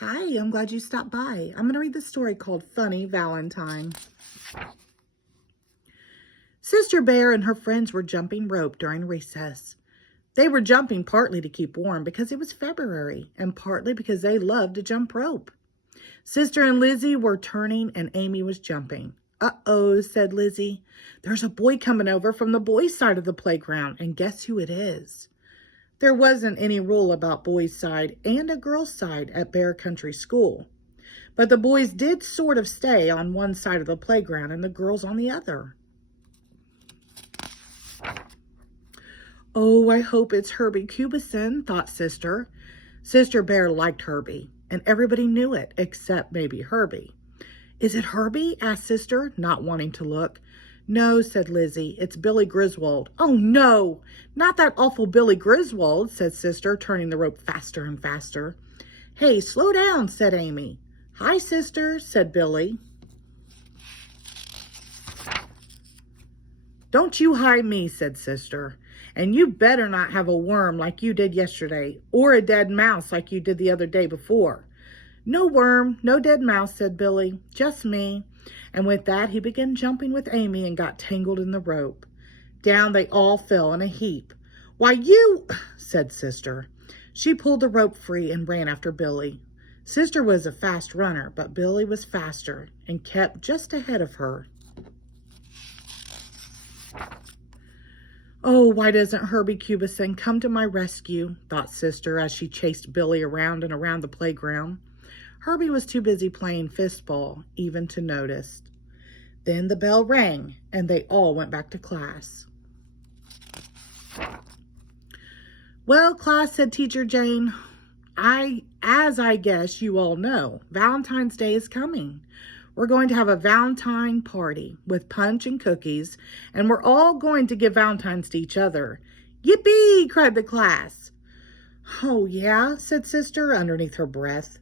Hi, I'm glad you stopped by. I'm going to read the story called Funny Valentine. Sister Bear and her friends were jumping rope during recess. They were jumping partly to keep warm because it was February and partly because they loved to jump rope. Sister and Lizzie were turning and Amy was jumping. Uh-oh, said Lizzie. There's a boy coming over from the boys' side of the playground, and guess who it is? There wasn't any rule about boys' side and a girls' side at Bear Country School. But the boys did sort of stay on one side of the playground and the girls on the other. Oh, I hope it's Herbie Cubison, thought Sister. Sister Bear liked Herbie, and everybody knew it, except maybe Herbie. Is it Herbie? Asked Sister, not wanting to look. No, said Lizzie, it's Billy Griswold. Oh, no, not that awful Billy Griswold, said Sister, turning the rope faster and faster. Hey, slow down, said Amy. Hi, Sister, said Billy. Don't you hi me, said Sister. And you better not have a worm like you did yesterday, or a dead mouse like you did the other day before. No worm, no dead mouse, said Billy, just me. And with that, he began jumping with Amy and got tangled in the rope. Down they all fell in a heap. Why, you, said Sister. She pulled the rope free and ran after Billy. Sister was a fast runner, but Billy was faster and kept just ahead of her. Oh, why doesn't Herbie Cubison come to my rescue, thought Sister as she chased Billy around and around the playground. Herbie was too busy playing fistball even to notice. Then the bell rang, and they all went back to class. Well, class, said Teacher Jane, as I guess you all know, Valentine's Day is coming. We're going to have a Valentine party with punch and cookies, and we're all going to give Valentines to each other. Yippee! Cried the class. Oh, yeah, said Sister underneath her breath.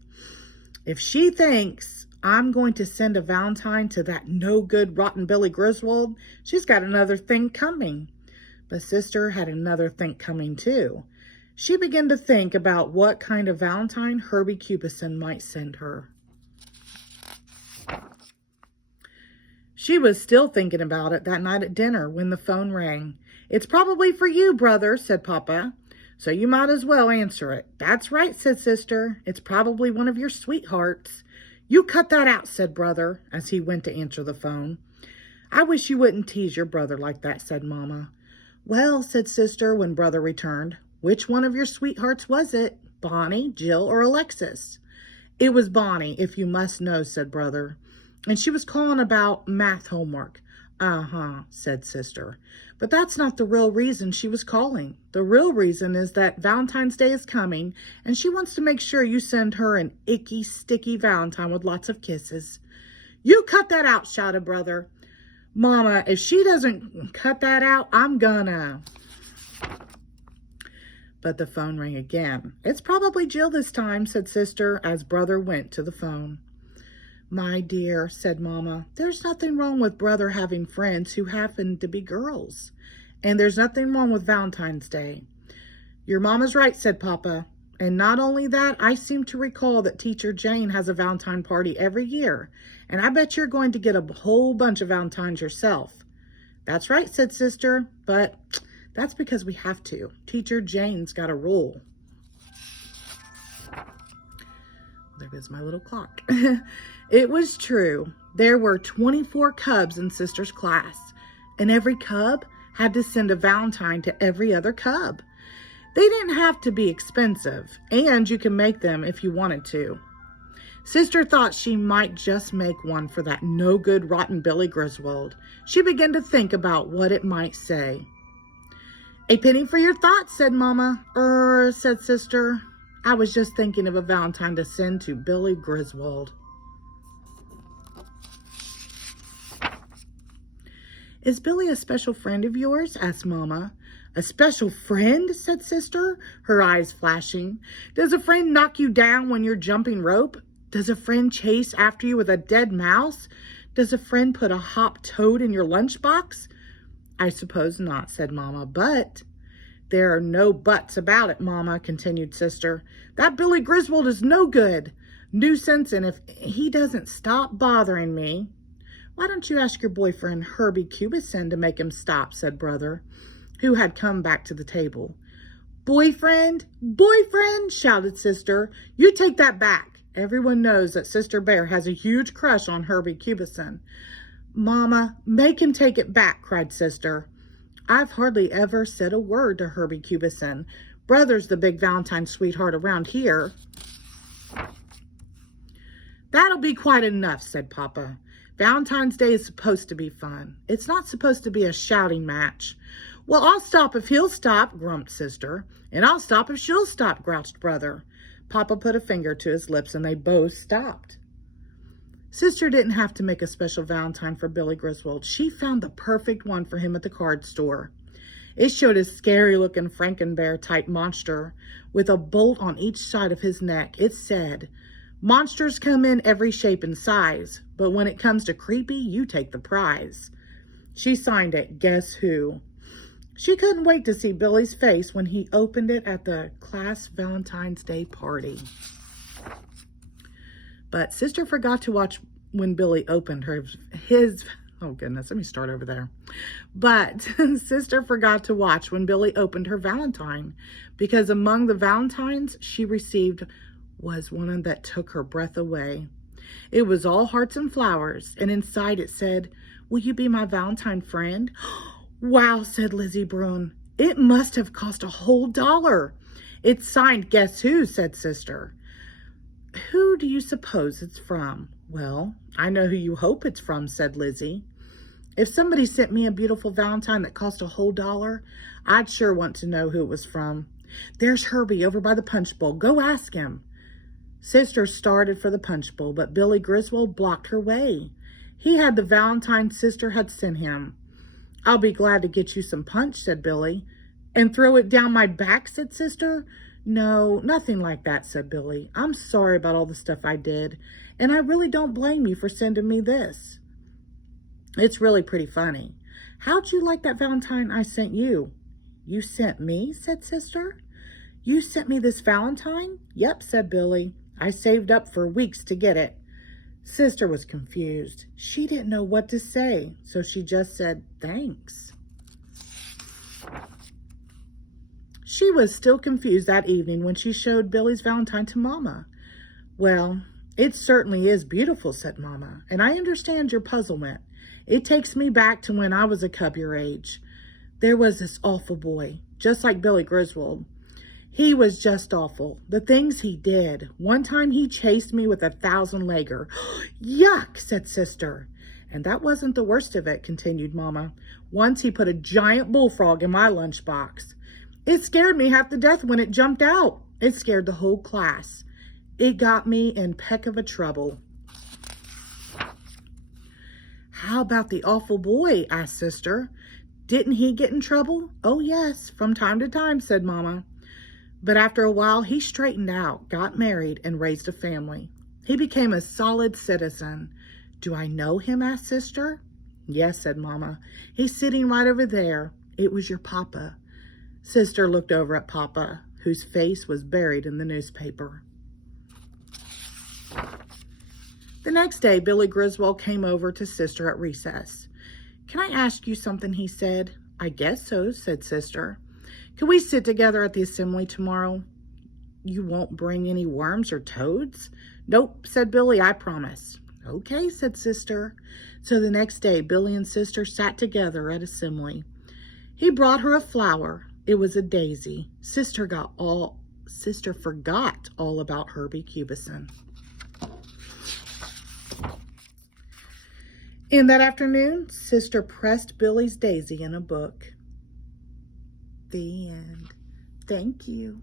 If she thinks I'm going to send a Valentine to that no-good rotten Billy Griswold, she's got another thing coming. But Sister had another think coming too. She began to think about what kind of Valentine Herbie Cubison might send her. She was still thinking about it that night at dinner when the phone rang. It's probably for you, brother, said Papa. So you might as well answer it. That's right, said Sister. It's probably one of your sweethearts. You cut that out, said Brother, as he went to answer the phone. I wish you wouldn't tease your brother like that, said Mama. Well, said Sister when Brother returned, which one of your sweethearts was it? Bonnie, Jill, or Alexis? It was Bonnie, if you must know, said Brother. And she was calling about math homework. Uh-huh, said Sister. But that's not the real reason she was calling. The real reason is that Valentine's Day is coming, and she wants to make sure you send her an icky, sticky Valentine with lots of kisses. You cut that out, shouted Brother. Mama, if she doesn't cut that out, I'm gonna. But the phone rang again. It's probably Jill this time, said Sister, as Brother went to the phone. My dear, said Mama, there's nothing wrong with Brother having friends who happen to be girls. And there's nothing wrong with Valentine's Day. Your Mama's right, said Papa. And not only that, I seem to recall that Teacher Jane has a Valentine party every year. And I bet you're going to get a whole bunch of Valentines yourself. That's right, said Sister, but that's because we have to. Teacher Jane's got a rule. There goes my little clock. It was true. There were 24 cubs in Sister's class, and every cub had to send a Valentine to every other cub. They didn't have to be expensive, and you can make them if you wanted to. Sister thought she might just make one for that no-good rotten Billy Griswold. She began to think about what it might say. A penny for your thoughts, said Mama. Said Sister. I was just thinking of a Valentine to send to Billy Griswold. Is Billy a special friend of yours? Asked Mama. A special friend? Said Sister, her eyes flashing. Does a friend knock you down when you're jumping rope? Does a friend chase after you with a dead mouse? Does a friend put a hop toad in your lunchbox? I suppose not, said Mama, but... There are no buts about it, Mama, continued Sister. That Billy Griswold is no good. Nuisance, and if he doesn't stop bothering me, why don't you ask your boyfriend Herbie Cubison to make him stop, said Brother, who had come back to the table. Boyfriend, boyfriend, shouted Sister. You take that back. Everyone knows that Sister Bear has a huge crush on Herbie Cubison. Mama, make him take it back, cried Sister. I've hardly ever said a word to Herbie Cubison. Brother's the big Valentine sweetheart around here. That'll be quite enough, said Papa. Valentine's Day is supposed to be fun. It's not supposed to be a shouting match. Well, I'll stop if he'll stop, grumped Sister. And I'll stop if she'll stop, grouched Brother. Papa put a finger to his lips and they both stopped. Sister didn't have to make a special Valentine for Billy Griswold. She found the perfect one for him at the card store. It showed a scary-looking Frankenbear-type monster with a bolt on each side of his neck. It said, monsters come in every shape and size, but when it comes to creepy, you take the prize. She signed it, Guess Who? She couldn't wait to see Billy's face when he opened it at the class Valentine's Day party. But Sister forgot to watch when Billy opened oh goodness, let me start over there. But Sister forgot to watch when Billy opened her Valentine, because among the Valentines she received was one that took her breath away. It was all hearts and flowers, and inside it said, will you be my Valentine friend? Wow, said Lizzie Bruin. It must have cost a whole $1. It's signed Guess Who, said Sister. Who do you suppose it's from? Well, I know who you hope it's from, said Lizzie. If somebody sent me a beautiful Valentine that cost a whole $1, I'd sure want to know who it was from. There's Herbie over by the punch bowl. Go ask him. Sister started for the punch bowl, but Billy Griswold blocked her way. He had the Valentine Sister had sent him. I'll be glad to get you some punch, said Billy. And throw it down my back, said Sister. No, nothing like that, said Billy. I'm sorry about all the stuff I did, and I really don't blame you for sending me this. It's really pretty funny. How'd you like that Valentine I sent you? You sent me, said Sister. You sent me this Valentine? Yep, said Billy. I saved up for weeks to get it. Sister was confused. She didn't know what to say, so she just said, thanks. She was still confused that evening when she showed Billy's Valentine to Mama. Well, it certainly is beautiful, said Mama, and I understand your puzzlement. It takes me back to when I was a cub your age. There was this awful boy, just like Billy Griswold. He was just awful. The things he did. One time he chased me with a 1,000-legger. Yuck, said Sister. And that wasn't the worst of it, continued Mama. Once he put a giant bullfrog in my lunchbox. It scared me half to death when it jumped out. It scared the whole class. It got me in peck of a trouble. How about the awful boy? Asked Sister. Didn't he get in trouble? Oh, yes, from time to time, said Mama. But after a while, he straightened out, got married, and raised a family. He became a solid citizen. Do I know him? Asked Sister. Yes, said Mama. He's sitting right over there. It was your Papa. Sister looked over at Papa, whose face was buried in the newspaper. The next day, Billy Griswold came over to Sister at recess. Can I ask you something? He said. I guess so, said Sister. Can we sit together at the assembly tomorrow? You won't bring any worms or toads? Nope, said Billy, I promise. Okay, said Sister. So the next day, Billy and Sister sat together at assembly. He brought her a flower. It was a daisy. Sister forgot all about Herbie Cubison. In that afternoon, Sister pressed Billy's daisy in a book. The end. Thank you.